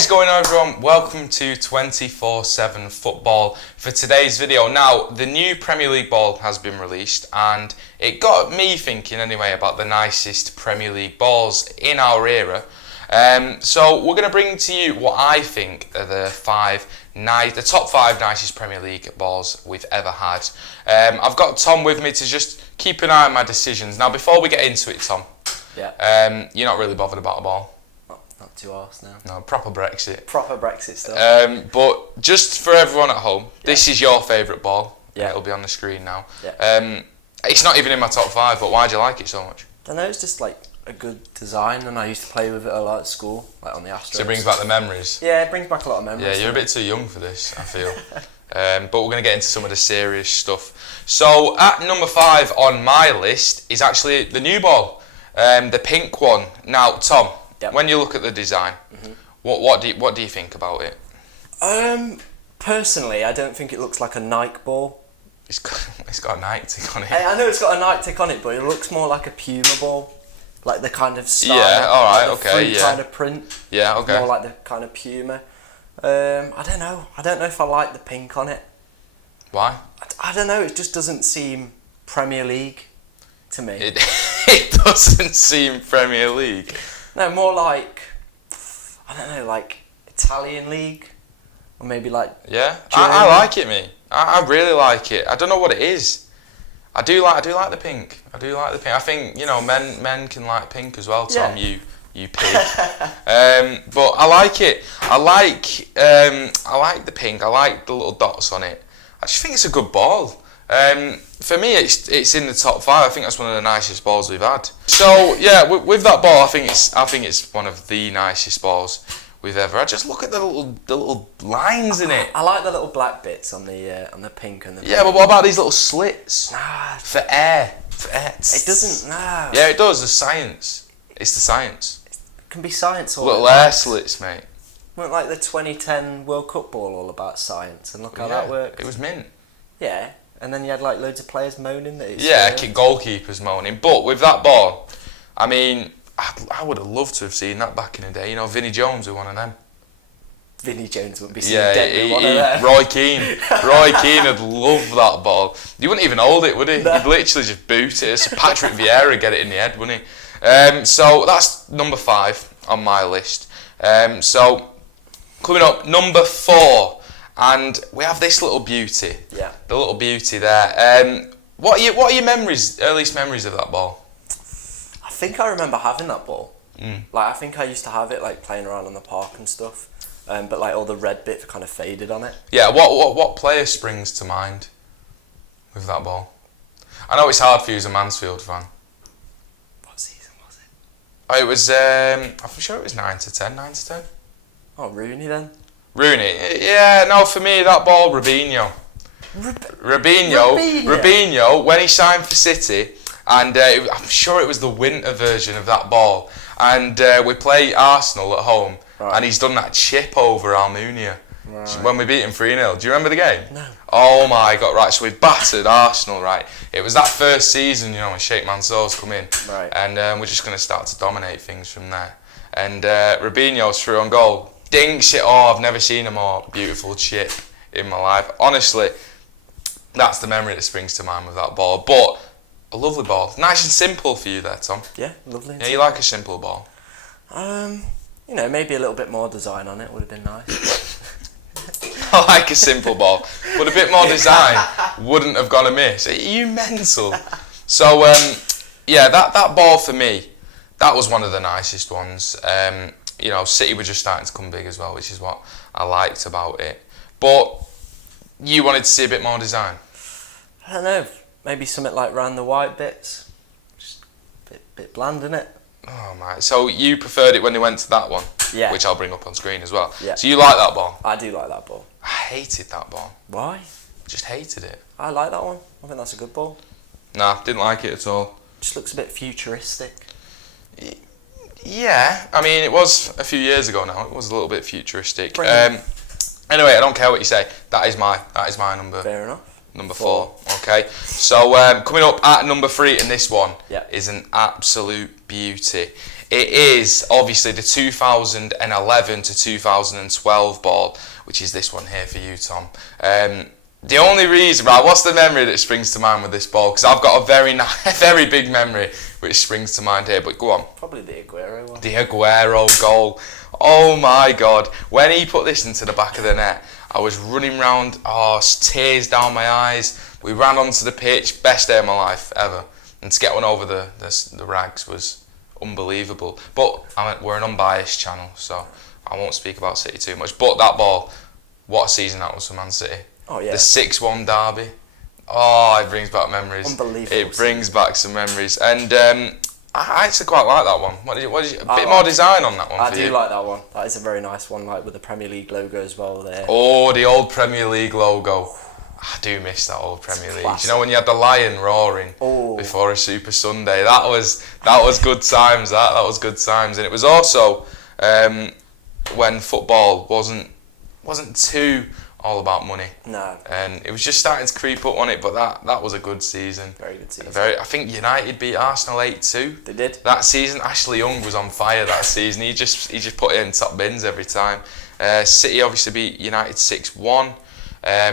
is going on, everyone? Welcome to 24/7 Football for today's video. Now, the new Premier League ball has been released and it got me thinking anyway about the nicest Premier League balls in our era. So we're going to bring to you what I think are the top five nicest Premier League balls we've ever had. I've got Tom with me to just keep an eye on my decisions. Now, before we get into it, Tom, you're not really bothered about a ball? Not too arse now. No, proper Brexit. Proper Brexit stuff. But just for everyone at home, this is your favourite ball. Yeah. It'll be on the screen now. Yeah. It's not even in my top five, but why do you like it so much? I don't know, it's just like a good design, and I used to play with it a lot at school, like on the Astros. So it brings back the memories. Yeah, it brings back a lot of memories. Yeah, you're a bit too young for this, I feel. But we're going to get into some of the serious stuff. So at number 5 on my list is actually the new ball, the pink one. Now, Tom, when you look at the design, what do you think about it? Personally, I don't think it looks like a Nike ball. It's got a Nike tick on it. I know it's got a Nike tick on it, but it looks more like a Puma ball. Like the kind of style. Yeah, alright, like the okay, yeah. kind of print. Yeah, okay. More like the kind of Puma. I don't know. I don't know if I like the pink on it. Why? I don't know. It just doesn't seem Premier League to me. It doesn't seem Premier League. No, more like, I don't know, like Italian League, or maybe like. Yeah, I like it, mate. I really like it. I don't know what it is. I do like the pink. I think men can like pink as well. Tom, Yeah. you pig. But I like it. I like the pink. I like the little dots on it. I just think it's a good ball. For me, it's in the top 5. I think that's one of the nicest balls we've had. So yeah, with that ball, I think it's one of the nicest balls we've ever had. Just look at the little lines in it. I like the little black bits on the pink and the. Yeah, but what about these little slits? Nah, For air. it doesn't. Nah. Yeah, it does. The science. It's the science. It can be science all. Little air slits, mate. Weren't like the 2010 World Cup ball all about science, and look how that worked. It was mint. Yeah, and then you had like loads of players moaning that it's. Yeah, goalkeepers moaning. But with that ball, I mean, I would have loved to have seen that back in the day. You know, Vinnie Jones was one of them. Vinnie Jones wouldn't be seen dead with one of them. Roy Keane would love that ball. He wouldn't even hold it, would he? No. He'd literally just boot it. So Patrick Vieira get it in the head, wouldn't he? So that's number 5 on my list. So coming up, number 4, and we have this little beauty. Yeah. The little beauty there. What are your earliest memories of that ball? I think I remember having that ball. Mm. Like I think I used to have it like playing around on the park and stuff. But like all the red bits kind of faded on it. Yeah. What player springs to mind with that ball? I know it's hard for you as a Mansfield fan. What season was it? Oh, it was. I'm sure it was 9 to 10. 9 to 10. Oh, Rooney then. Rooney. Yeah. No, for me that ball, Robinho. Robinho. When he signed for City, and I'm sure it was the winter version of that ball, and we play Arsenal at home. Right. And he's done that chip over Almunia when we beat him 3-0. Do you remember the game? No. Oh my God, right, so we battered Arsenal, right? It was that first season, when Sheikh Mansour's come in. Right. And we're just going to start to dominate things from there. And Robinho's through on goal. Dinks it. Oh, I've never seen a more beautiful chip in my life. Honestly, that's the memory that springs to mind with that ball. But a lovely ball. Nice and simple for you there, Tom. Yeah, lovely. Yeah, you like a simple ball. Maybe a little bit more design on it would have been nice. I like a simple ball, but a bit more design wouldn't have gone amiss. Are you mental? So, that ball for me, that was one of the nicest ones. City were just starting to come big as well, which is what I liked about it. But you wanted to see a bit more design? I don't know, maybe something like round the white bits. Just a bit bland, innit? Oh my! So you preferred it when they went to that one, Yeah. which I'll bring up on screen as well. Yeah. So you like that ball? I do like that ball. I hated that ball. Why? Just hated it. I like that one. I think that's a good ball. Nah, didn't like it at all. Just looks a bit futuristic. Yeah, I mean it was a few years ago now. It was a little bit futuristic. Brilliant. Anyway, I don't care what you say. That is my number. Fair enough. Number 4. 4. Okay. So coming up at number 3 in this one Yeah. is an absolute beauty. It is obviously the 2011 to 2012 ball, which is this one here for you, Tom. The only reason, right, what's the memory that springs to mind with this ball? Because I've got a very big memory which springs to mind here, but go on. Probably the Aguero one. The Aguero goal. Oh my God. When he put this into the back of the net, I was running round, tears down my eyes. We ran onto the pitch, best day of my life ever. And to get one over the rags was unbelievable. But we're an unbiased channel, so I won't speak about City too much. But that ball, what a season that was for Man City. Oh, yeah. The 6-1 derby. Oh, it brings back memories. Unbelievable. It brings back some memories. And I actually quite like that one. What did you a bit more design on that one I for do you? like that one. That is a very nice one, like with the Premier League logo as well there. Oh, the old Premier League logo. I do miss that old Premier League. Classic. You know when you had the lion roaring before a Super Sunday? That was good times. That was good times. And it was also when football wasn't too all about money. No. And it was just starting to creep up on it, but that was a good season. Very good season. I think United beat Arsenal 8-2. They did. That season, Ashley Young was on fire that season. He just put it in top bins every time. City obviously beat United 6-1.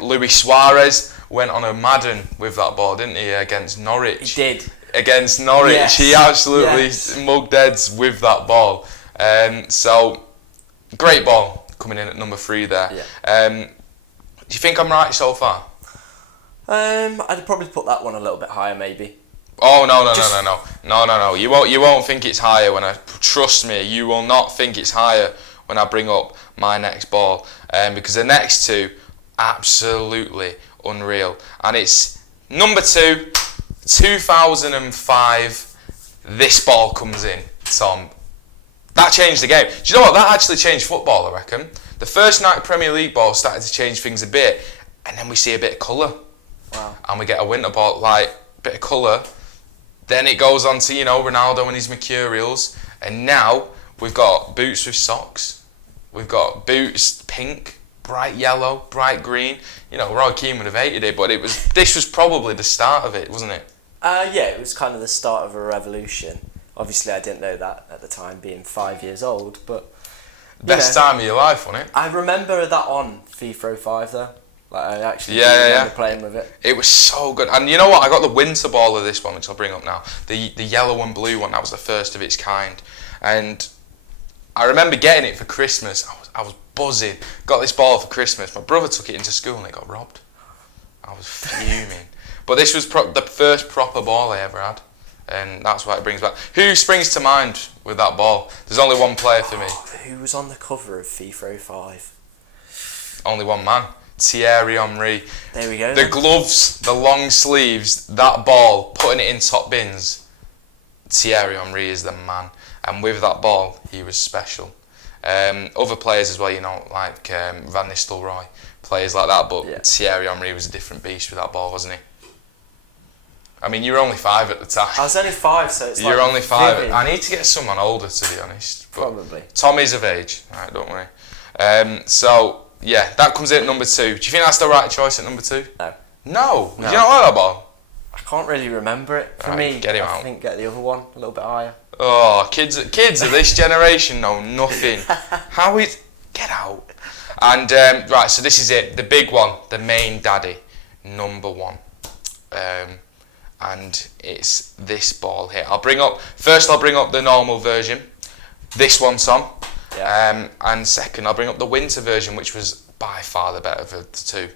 Luis Suarez went on a Madden with that ball, didn't he, against Norwich? He did. Against Norwich. Yes. He absolutely mugged heads with that ball. So, great ball coming in at number 3 there. Yeah. Do you think I'm right so far? I'd probably put that one a little bit higher, maybe. Oh no! You won't think it's higher when trust me. You will not think it's higher when I bring up my next ball, because the next two absolutely unreal, and it's number 2, 2005. This ball comes in, Tom. That changed the game. Do you know what? That actually changed football, I reckon. The first night Premier League ball started to change things a bit, and then we see a bit of colour. Wow. And we get a winter ball, like a bit of colour. Then it goes on to, Ronaldo and his mercurials. And now we've got boots with socks. We've got boots pink, bright yellow, bright green. Roy Keane would have hated it, but this was probably the start of it, wasn't it? Yeah, it was kind of the start of a revolution. Obviously, I didn't know that at the time, being 5 years old, but... Best time of your life, wasn't it? I remember that on FIFA 05, though. Like, I actually remember playing with it. It was so good. And you know what? I got the winter ball of this one, which I'll bring up now. The yellow and blue one, that was the first of its kind. And I remember getting it for Christmas. I was buzzing. Got this ball for Christmas. My brother took it into school and it got robbed. I was fuming. But this was the first proper ball I ever had. And that's why it brings back. Who springs to mind with that ball? There's only one player for me. Who was on the cover of FIFA 05? Only one man. Thierry Henry. There we go. The gloves, the long sleeves, that ball, putting it in top bins. Thierry Henry is the man. And with that ball, he was special. Other players as well, like Van Nistelrooy, players like that. But Thierry Henry was a different beast with that ball, wasn't he? I mean, you were only 5 at the time. I was only 5, so it's You're only 5. vivid. I need to get someone older, to be honest. But Probably. Tom is of age. Right, don't worry. So, yeah, that comes in at number 2. Do you think that's the right choice at number 2? No. No? Did you not like that ball? I can't really remember it. For me, get him I out. think get the other one a little bit higher. Oh, kids of this generation know nothing. Get out. And, right, so this is it. The big one. The main daddy. Number 1. And it's this ball here. I'll bring up the normal version. This one, Tom. Yeah. And second, I'll bring up the winter version, which was by far the better of the two.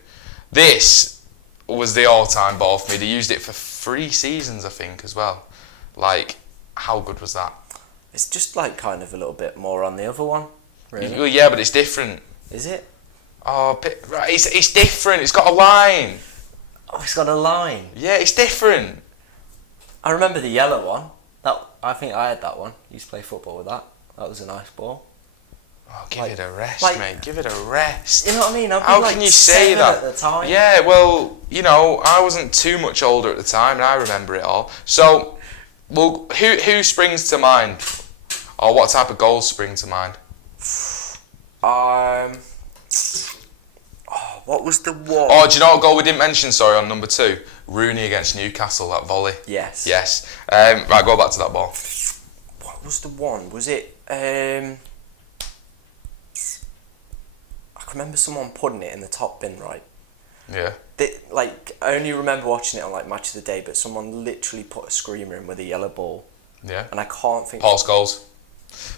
This was the all-time ball for me. They used it for 3 seasons, I think, as well. Like, how good was that? It's just like kind of a little bit more on the other one, really. Well, yeah, but it's different. Is it? Oh, right, it's different. It's got a line. Oh, it's got a line. Yeah, it's different. I remember the yellow one. I think I had that one. Used to play football with that. That was a nice ball. Oh, give it a rest, mate. Give it a rest. You know what I mean? How can you say that? At the time. Yeah, well, I wasn't too much older at the time, and I remember it all. So, well, who springs to mind, or what type of goals spring to mind? What was the one? Oh, do you know what goal we didn't mention, sorry, on number 2? Rooney against Newcastle, that volley. Yes. Yes. Right, go back to that ball. What was the one? Was it... I can remember someone putting it in the top bin, right? Yeah. I only remember watching it on like Match of the Day, but someone literally put a screamer in with a yellow ball, Yeah. and I can't think. Paul Scholes.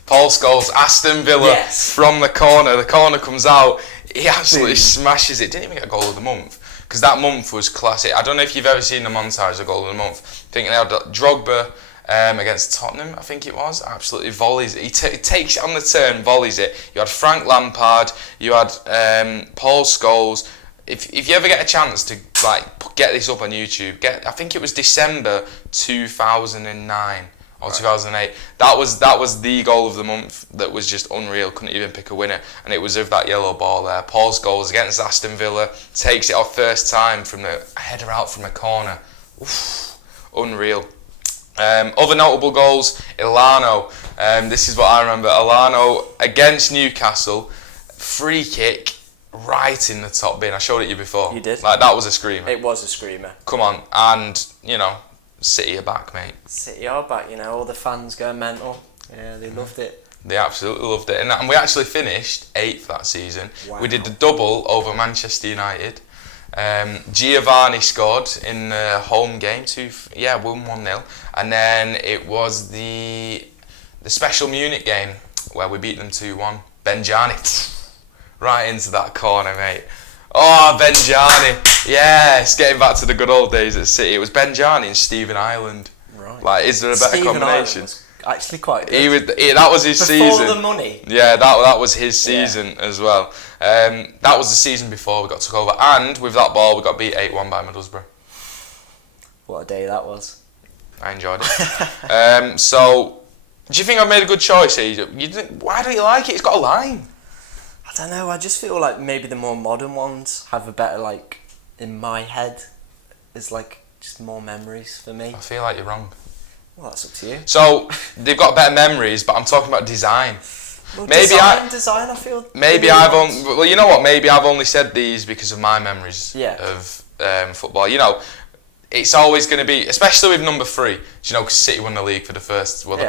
Paul Scholes, Aston Villa, Yes. from the corner. The corner comes out. He absolutely smashes it. Didn't even get a goal of the month. Because that month was classic. I don't know if you've ever seen the montage of goal of the month. I think they had Drogba against Tottenham, I think it was. Absolutely volleys it. He takes it on the turn, volleys it. You had Frank Lampard. You had Paul Scholes. If you ever get a chance to get this up on YouTube, I think it was December 2009 or 2008. That was the goal of the month. That was just unreal. Couldn't even pick a winner, and it was of that yellow ball there. Paul Scholes against Aston Villa, takes it off first time from the header out from the corner. Oof, unreal. Other notable goals, Elano. This is what I remember. Elano against Newcastle, free kick. Right in the top bin. I showed it you before. You did? That was a screamer. It was a screamer. Come on. And, City are back, mate. City are back, all the fans going mental. Yeah, they loved it. They absolutely loved it. And we actually finished 8th that season. Wow. We did the double over Manchester United. Giovanni scored in the home game. Won 1-0. And then it was the special Munich game where we beat them 2-1. Benjani. Right into that corner, mate. Oh, Benjani. Yes, getting back to the good old days at City. It was Benjani and Stephen Ireland. Right. Is there a better Stephen combination? Ireland was actually quite good. That was his season. Before the money. Yeah, that was his season as well. That was the season before we got took over. And with that ball, we got beat 8-1 by Middlesbrough. What a day that was. I enjoyed it. So, do you think I've made a good choice here? Why don't you like it? It's got a line. I don't know, I just feel like maybe the more modern ones have a better, in my head, is just more memories for me. I feel like you're wrong. Well, that's up to you. So, they've got better memories, but I'm talking about design. Well, Maybe design, I feel. Maybe well, you know what? Maybe I've only said these because of my memories of football. It's always going to be, especially with number 3, because City won the league for the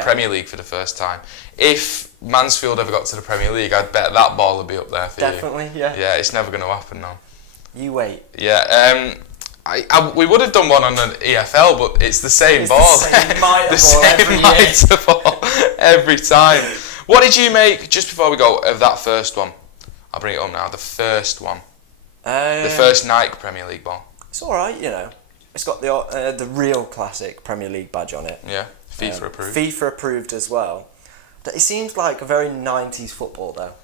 Premier League for the first time. If Mansfield ever got to the Premier League, I'd bet that ball would be up there for you. Definitely, yeah. Yeah, it's never going to happen now. You wait. Yeah, we would have done one on an EFL, but it's the same ball. The same mitre ball every time. What did you make, just before we go, of that first one? I'll bring it up now. The first one. The first Nike Premier League ball. It's alright, It's got the real classic Premier League badge on it. Yeah, FIFA approved. FIFA approved as well. It seems like a very 90s football though.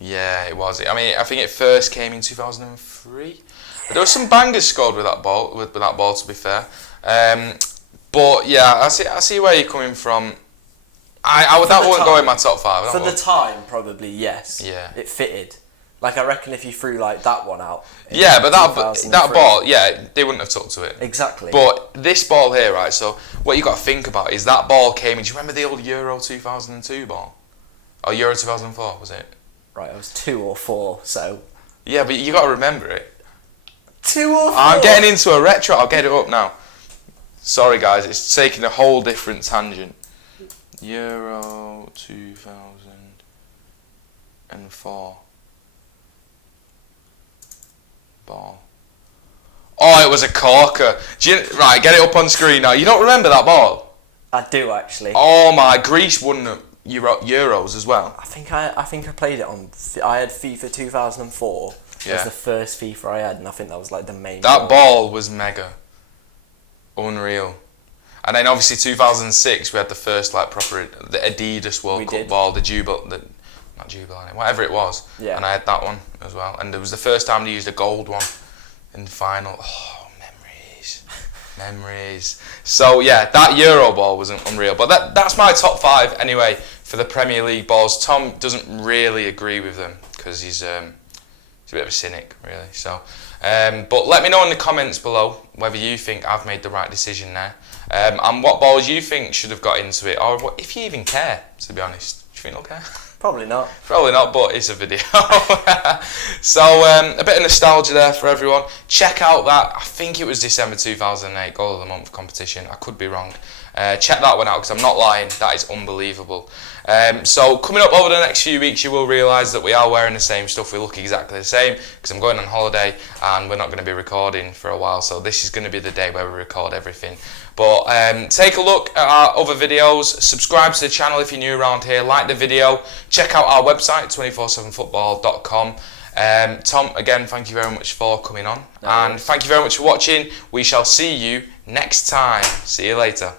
Yeah, it was. I mean, I think it first came in 2003. But there was some bangers scored with that ball. With that ball, to be fair. But yeah, I see where you're coming from. That wouldn't go in my top 5. For the time, probably yes. Yeah. It fitted. I reckon if you threw that one out. Yeah, but that ball, they wouldn't have took to it. Exactly. But this ball here, right? So what you got to think about is that ball came in. Do you remember the old Euro 2002 ball? Or Euro 2004 was it? Right, it was 2 or 4. So. Yeah, but you got to remember it. 2 or 4. I'm getting into a retro. I'll get it up now. Sorry, guys, it's taking a whole different tangent. Euro 2004. Ball. Oh, it was a corker. Right, get it up on screen now. You don't remember that ball? I do actually. Oh my, Greece won the Euros as well. I think I played it on. I had FIFA 2004. Yeah. It was the first FIFA I had, and I think that was the main. That ball was mega. Unreal. And then obviously 2006 we had the first proper the Adidas World Cup ball, not Jubilant, whatever it was. Yeah. And I had that one as well. And it was the first time they used a gold one in the final. Oh, memories. So yeah, that Euro ball was unreal. But that's my top 5 anyway for the Premier League balls. Tom doesn't really agree with them because he's a bit of a cynic, really. So, but let me know in the comments below whether you think I've made the right decision there, and what balls you think should have got into it, or if you even care, to be honest. Do you think they'll care? Probably not. Probably not, but it's a video. So, a bit of nostalgia there for everyone. Check out that, I think it was December 2008 Goal of the Month competition. I could be wrong. Check that one out, because I'm not lying. That is unbelievable. So, coming up over the next few weeks, you will realise that we are wearing the same stuff. We look exactly the same, because I'm going on holiday and we're not going to be recording for a while. So, this is going to be the day where we record everything. But take a look at our other videos, subscribe to the channel if you're new around here, like the video, check out our website 247football.com. Tom, again, thank you very much for coming on, and thank you very much for watching. We shall see you next time. See you later.